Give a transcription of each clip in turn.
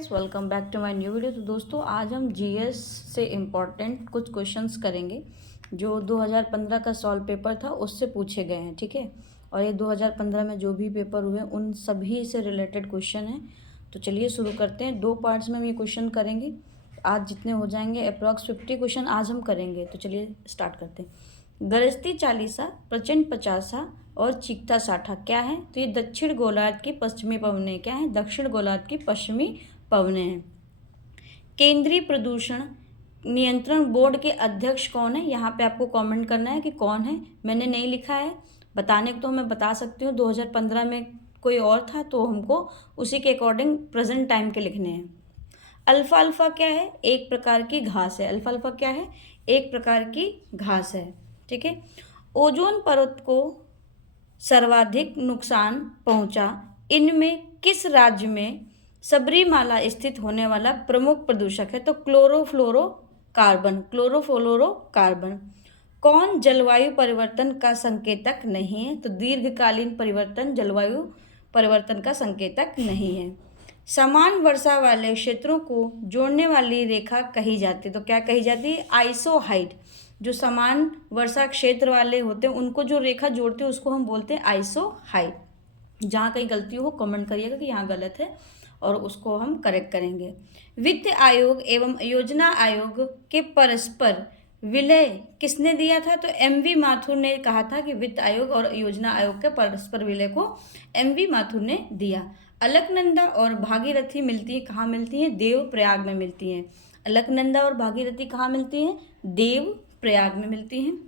Welcome back to my new video. तो दोस्तों आज हम जीएस से इम्पॉर्टेंट कुछ क्वेश्चंस करेंगे जो 2015 का सॉल्व पेपर था उससे पूछे गए हैं, ठीक है। और ये 2015 में जो भी पेपर हुए उन सभी से रिलेटेड क्वेश्चन हैं। तो चलिए शुरू करते हैं। 2 पार्ट्स में हम ये क्वेश्चन करेंगे। आज जितने हो जाएंगे अप्रॉक्स 50 क्वेश्चन आज हम करेंगे। तो चलिए स्टार्ट करते हैं। गरजती चालीसा, प्रचंड पचासा और चीखता साठा क्या है? तो ये दक्षिण गोलार्ध की पश्चिमी पवनें क्या है? दक्षिण गोलार्ध की पश्चिमी पवनें हैं। केंद्रीय प्रदूषण नियंत्रण बोर्ड के अध्यक्ष कौन है? यहाँ पे आपको कमेंट करना है कि कौन है। मैंने नहीं लिखा है, बताने को तो मैं बता सकती हूँ। 2015 में कोई और था तो हमको उसी के अकॉर्डिंग प्रेजेंट टाइम के लिखने हैं। अल्फा अल्फा क्या है? एक प्रकार की घास है। अल्फा अल्फा क्या है? एक प्रकार की घास है, ठीक है। ओजोन परत को सर्वाधिक नुकसान पहुंचा, इनमें किस राज्य में सबरीमाला स्थित होने वाला प्रमुख प्रदूषक है? तो क्लोरोफ्लोरोकार्बन। क्लोरोफ्लोरोकार्बन। कौन जलवायु परिवर्तन का संकेतक नहीं है? तो दीर्घकालीन परिवर्तन जलवायु परिवर्तन का संकेतक नहीं है। समान वर्षा वाले क्षेत्रों को जोड़ने वाली रेखा कही जाती है। तो क्या कही जाती है? आइसोहाइड। जो समान वर्षा क्षेत्र वाले होते हैं उनको जो रेखा जोड़ते हैं उसको हम बोलते हैं आइसोहाइड। जहाँ कहीं गलती हो कमेंट करिएगा कि यहाँ गलत है और उसको हम करेक्ट करेंगे। वित्त आयोग एवं योजना आयोग के परस्पर विलय किसने दिया था? तो एमवी माथुर ने कहा था कि वित्त आयोग और योजना आयोग के परस्पर विलय को एमवी माथुर ने दिया। अलकनंदा और भागीरथी मिलती है कहाँ मिलती हैं? देव प्रयाग में मिलती हैं। अलकनंदा और भागीरथी कहाँ मिलती हैं? देव प्रयाग में मिलती हैं।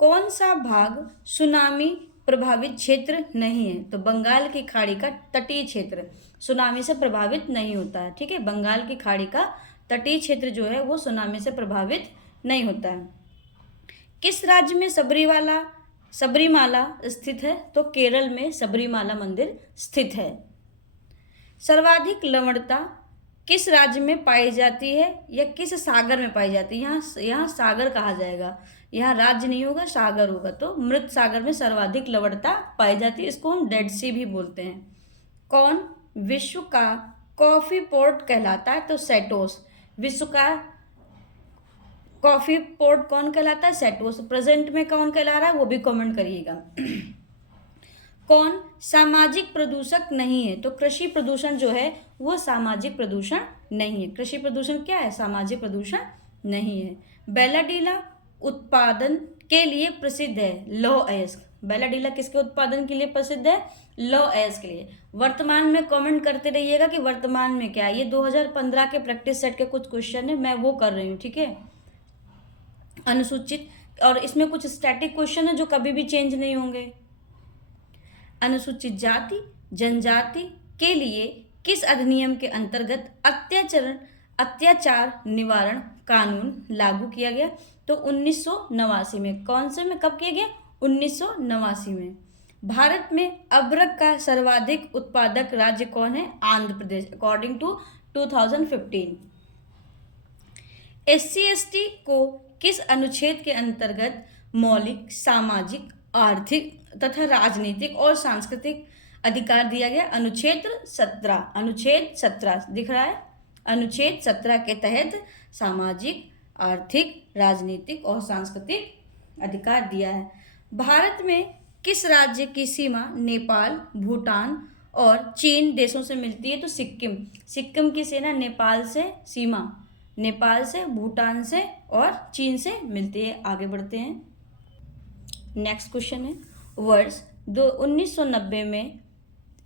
कौन सा भाग सुनामी प्रभावित क्षेत्र नहीं है? तो बंगाल की खाड़ी का तटीय क्षेत्र सुनामी से प्रभावित नहीं होता है, ठीक है। बंगाल की खाड़ी का तटीय क्षेत्र जो है वो सुनामी से प्रभावित नहीं होता है। किस राज्य में सबरीमाला स्थित है? तो केरल में सबरीमाला मंदिर स्थित है। सर्वाधिक लवणता किस राज्य में पाई जाती है या किस सागर में पाई जाती है? यहाँ सागर कहा जाएगा, यहाँ राज्य नहीं होगा, सागर होगा। तो मृत सागर में सर्वाधिक लवणता पाई जाती है, इसको हम डेड सी भी बोलते हैं। कौन विश्व का कॉफी पोर्ट कहलाता है? तो सेटोस। विश्व का कॉफी पोर्ट कौन कहलाता है? सेटोस। प्रेजेंट में कौन कहला रहा है वो भी कमेंट करिएगा। कौन सामाजिक प्रदूषक नहीं है? तो कृषि प्रदूषण जो है वो सामाजिक प्रदूषण नहीं है। कृषि प्रदूषण क्या है? सामाजिक प्रदूषण नहीं है। बेलाडीला उत्पादन के लिए प्रसिद्ध है, लौह अयस्क। बेलाडीला किसके उत्पादन के लिए प्रसिद्ध है? लौह अयस्क के लिए। वर्तमान में कमेंट करते रहिएगा कि वर्तमान में क्या है। ये 2015 के प्रैक्टिस सेट के कुछ क्वेश्चन है, मैं वो कर रही हूँ, ठीक है। अनुसूचित, और इसमें कुछ स्टैटिक क्वेश्चन है जो कभी भी चेंज नहीं होंगे। अनुसूचित जाति जनजाति के लिए किस अधिनियम के अंतर्गत अत्याचार निवारण कानून लागू किया गया? तो 1989 में। कौन से में? कब किया गया? 1989 में। भारत में अबरक का सर्वाधिक उत्पादक राज्य कौन है? Andhra Pradesh, according to 2015। SC/ST को किस अनुच्छेद के अंतर्गत मौलिक सामाजिक आर्थिक तथा राजनीतिक और सांस्कृतिक अधिकार दिया गया? अनुच्छेद 17। अनुच्छेद 17 दिख रहा है। अनुच्छेद 17 के तहत सामाजिक आर्थिक राजनीतिक और सांस्कृतिक अधिकार दिया है। भारत में किस राज्य की सीमा नेपाल भूटान और चीन देशों से मिलती है? तो सिक्किम। सिक्किम की सीमा नेपाल से, सीमा नेपाल से, भूटान से और चीन से मिलती है। आगे बढ़ते हैं। नेक्स्ट क्वेश्चन है, वर्ष 1990 में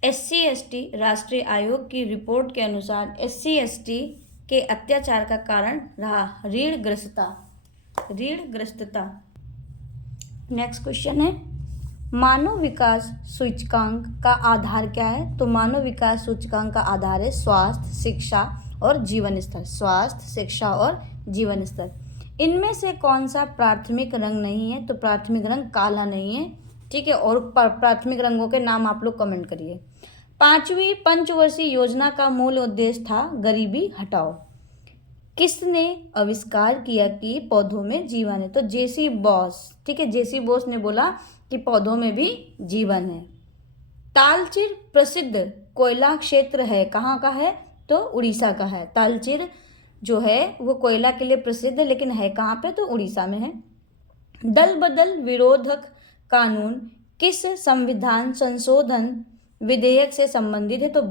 SC/ST राष्ट्रीय आयोग की रिपोर्ट के अनुसार SC/ST के अत्याचार का कारण रहा ऋणग्रस्तता। नेक्स्ट क्वेश्चन है, मानव विकास सूचकांक का आधार क्या है? तो मानव विकास सूचकांक का आधार है स्वास्थ्य, शिक्षा और जीवन स्तर। स्वास्थ्य, शिक्षा और जीवन स्तर। इनमें से कौन सा प्राथमिक रंग नहीं है? तो प्राथमिक रंग काला नहीं है, ठीक है। और प्राथमिक रंगों के नाम आप लोग कमेंट करिए। 5वीं पंचवर्षीय योजना का मूल उद्देश्य था गरीबी हटाओ। किसने आविष्कार किया कि पौधों में जीवन है? तो जेसी बॉस, ठीक है। जेसी बॉस ने बोला कि पौधों में भी जीवन है। तालचेर प्रसिद्ध कोयला क्षेत्र है, कहाँ का है? तो उड़ीसा का है। तालचेर जो है वो कोयला के लिए प्रसिद्ध है, लेकिन है कहाँ पे, तो उड़ीसा में है। दल बदल विरोधक कानून किस संविधान संशोधन विधेयक से संबंधित है, तो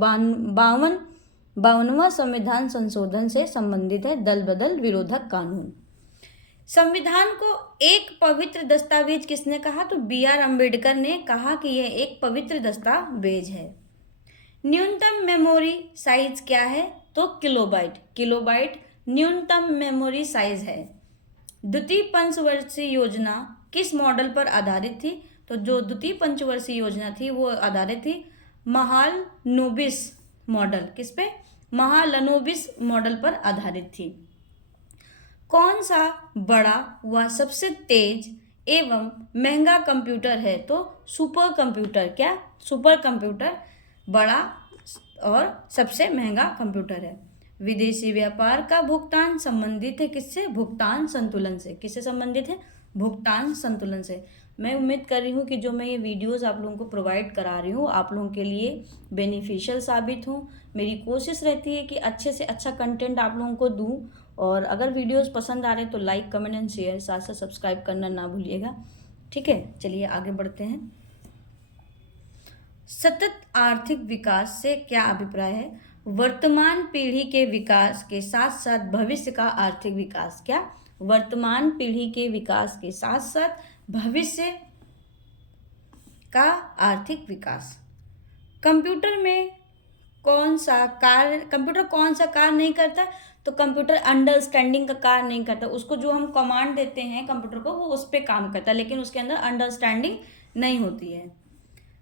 52वां संविधान संशोधन से संबंधित है दल बदल विरोधक कानून। संविधान को एक पवित्र दस्तावेज किसने कहा, तो B.R. अम्बेडकर ने कहा कि यह एक पवित्र दस्तावेज है। न्यूनतम मेमोरी साइज क्या है, तो किलोबाइट। किलोबाइट न्यूनतम मेमोरी साइज है। द्वितीय पंचवर्षीय योजना किस मॉडल पर आधारित थी, तो जो द्वितीय पंचवर्षीय योजना थी वो आधारित थी महालनोबिस मॉडल। किस पे, महालनोबिस मॉडल पर आधारित थी। कौन सा बड़ा व सबसे तेज एवं महंगा कंप्यूटर है, तो सुपर कंप्यूटर। क्या, सुपर कंप्यूटर बड़ा और सबसे महंगा कंप्यूटर है। विदेशी व्यापार का भुगतान संबंधित है किससे, भुगतान संतुलन से। किससे संबंधित है, भुगतान संतुलन से। मैं उम्मीद कर रही हूँ कि जो मैं ये वीडियोस आप लोगों को प्रोवाइड करा रही हूँ आप लोगों के लिए बेनिफिशियल साबित हो। मेरी कोशिश रहती है कि अच्छे से अच्छा कंटेंट आप लोगों को दूँ, और अगर वीडियोस पसंद आ रहे हैं तो लाइक कमेंट एंड शेयर, साथ साथ सब्सक्राइब करना ना भूलिएगा। ठीक है, चलिए आगे बढ़ते हैं। सतत आर्थिक विकास से क्या अभिप्राय है, वर्तमान पीढ़ी के विकास के साथ साथ भविष्य का आर्थिक विकास। क्या, वर्तमान पीढ़ी के विकास के साथ साथ भविष्य का आर्थिक विकास। कंप्यूटर कौन सा कार्य नहीं करता, तो कंप्यूटर अंडरस्टैंडिंग का कार्य नहीं करता। उसको जो हम कमांड देते हैं कंप्यूटर को वो उस पर काम करता है, लेकिन उसके अंदर अंडरस्टैंडिंग नहीं होती है।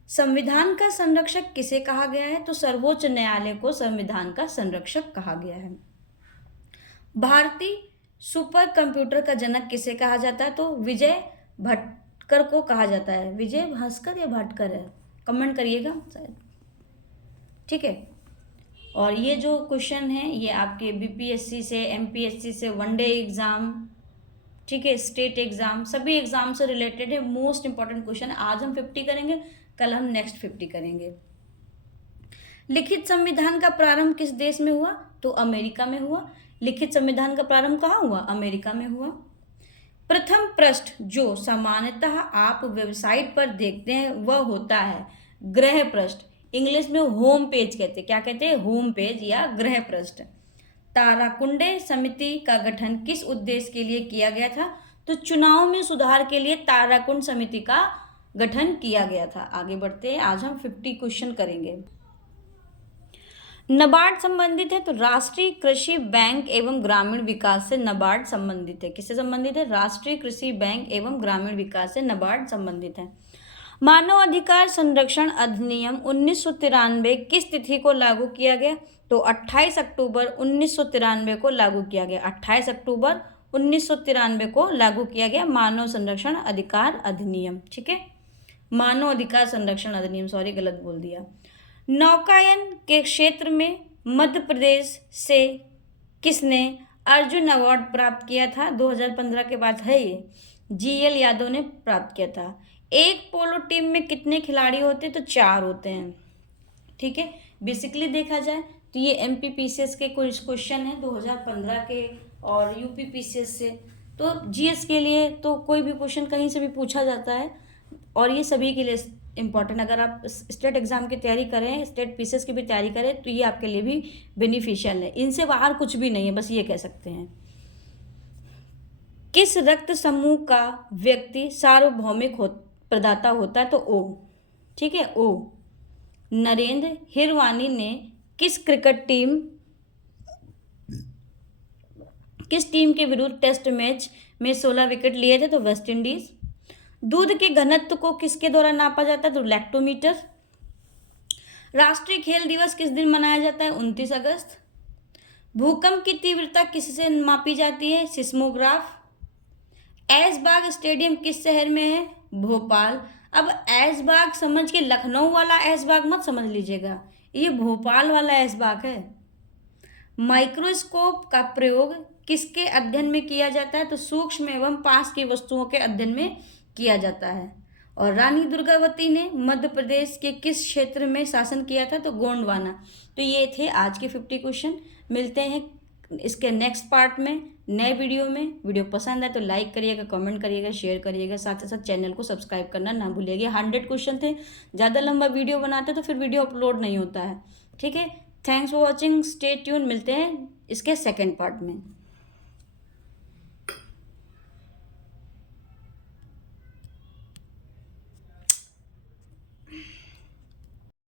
संविधान का संरक्षक किसे कहा गया है, तो सर्वोच्च न्यायालय को संविधान का संरक्षक कहा गया है। भारतीय सुपर कंप्यूटर का जनक किसे कहा जाता है, तो विजय भटकर को कहा जाता है। विजय भास्कर या भाटकर है, कमेंट करिएगा शायद। ठीक है, और ये जो क्वेश्चन है ये आपके बीपीएससी से, एमपीएससी से, वनडे एग्जाम, ठीक है, स्टेट एग्जाम, सभी एग्जाम से रिलेटेड है। Most important question. आज हम 50 करेंगे, कल हम नेक्स्ट 50 करेंगे। लिखित संविधान का प्रारंभ किस देश में हुआ, तो अमेरिका में हुआ। लिखित संविधान का प्रारंभ कहाँ हुआ, अमेरिका में हुआ। प्रथम पृष्ठ जो सामान्यतः आप वेबसाइट पर देखते हैं वह होता है गृह पृष्ठ। इंग्लिश में होम पेज कहते हैं। क्या कहते हैं, होम पेज या गृह पृष्ठ। ताराकुंडे समिति का गठन किस उद्देश्य के लिए किया गया था, तो चुनाव में सुधार के लिए ताराकुंड समिति का गठन किया गया था। आगे बढ़ते हैं, आज हम 50 क्वेश्चन करेंगे। नाबार्ड संबंधित है, तो राष्ट्रीय कृषि बैंक एवं ग्रामीण विकास से नाबार्ड संबंधित है। किससे संबंधित है, राष्ट्रीय कृषि बैंक एवं ग्रामीण विकास से नाबार्ड संबंधित है। मानव अधिकार संरक्षण अधिनियम 1993 किस तिथि को लागू किया गया, तो 28 अक्टूबर 1993 को लागू किया गया। 28 अक्टूबर 1993 को लागू किया गया मानव संरक्षण अधिकार अधिनियम। ठीक है, मानव अधिकार संरक्षण अधिनियम, सॉरी गलत बोल दिया। नौकायन के क्षेत्र में मध्य प्रदेश से किसने अर्जुन अवार्ड प्राप्त किया था, 2015 के बाद है ये, GL यादव ने प्राप्त किया था। एक पोलो टीम में कितने खिलाड़ी होते हैं, तो 4 होते हैं। ठीक है, बेसिकली देखा जाए तो ये MPPCS के कुछ क्वेश्चन है 2015 के और UPPCS से। तो GS के लिए तो कोई भी क्वेश्चन कहीं से भी पूछा जाता है, और ये सभी के लिए इम्पॉर्टेंट। अगर आप स्टेट एग्जाम की तैयारी करें, स्टेट PCS की भी तैयारी करें, तो ये आपके लिए भी बेनिफिशियल है। इनसे बाहर कुछ भी नहीं है, बस ये कह सकते हैं। किस रक्त समूह का व्यक्ति सार्वभौमिक प्रदाता होता है, तो O। ठीक है, O। नरेंद्र हिरवानी ने किस टीम के विरुद्ध टेस्ट मैच में 16 विकेट लिए थे, तो वेस्ट इंडीज। दूध के घनत्व को किसके द्वारा नापा जाता है, तो लैक्टोमीटर। राष्ट्रीय खेल दिवस किस दिन मनाया जाता है, 29 अगस्त। भूकंप की तीव्रता किससे मापी जाती है, सिस्मोग्राफ। ऐशबाग स्टेडियम किस शहर में है, भोपाल। अब ऐशबाग समझ के लखनऊ वाला ऐशबाग मत समझ लीजिएगा, ये भोपाल वाला ऐशबाग है। माइक्रोस्कोप का प्रयोग किसके अध्ययन में किया जाता है, तो सूक्ष्म एवं पास की वस्तुओं के अध्ययन में किया जाता है। और रानी दुर्गावती ने मध्य प्रदेश के किस क्षेत्र में शासन किया था? तो गोंडवाना। तो ये थे आज के 50 क्वेश्चन। मिलते हैं इसके नेक्स्ट पार्ट में नए वीडियो में। वीडियो पसंद आए तो लाइक करिएगा, कमेंट करिएगा, शेयर करिएगा, साथ ही साथ चैनल को सब्सक्राइब करना ना भूलिएगा। 100 क्वेश्चन थे, ज़्यादा लंबा वीडियो बनाते तो फिर वीडियो अपलोड नहीं होता है। ठीक है, thanks for watching, stay tune. मिलते हैं इसके सेकेंड पार्ट में।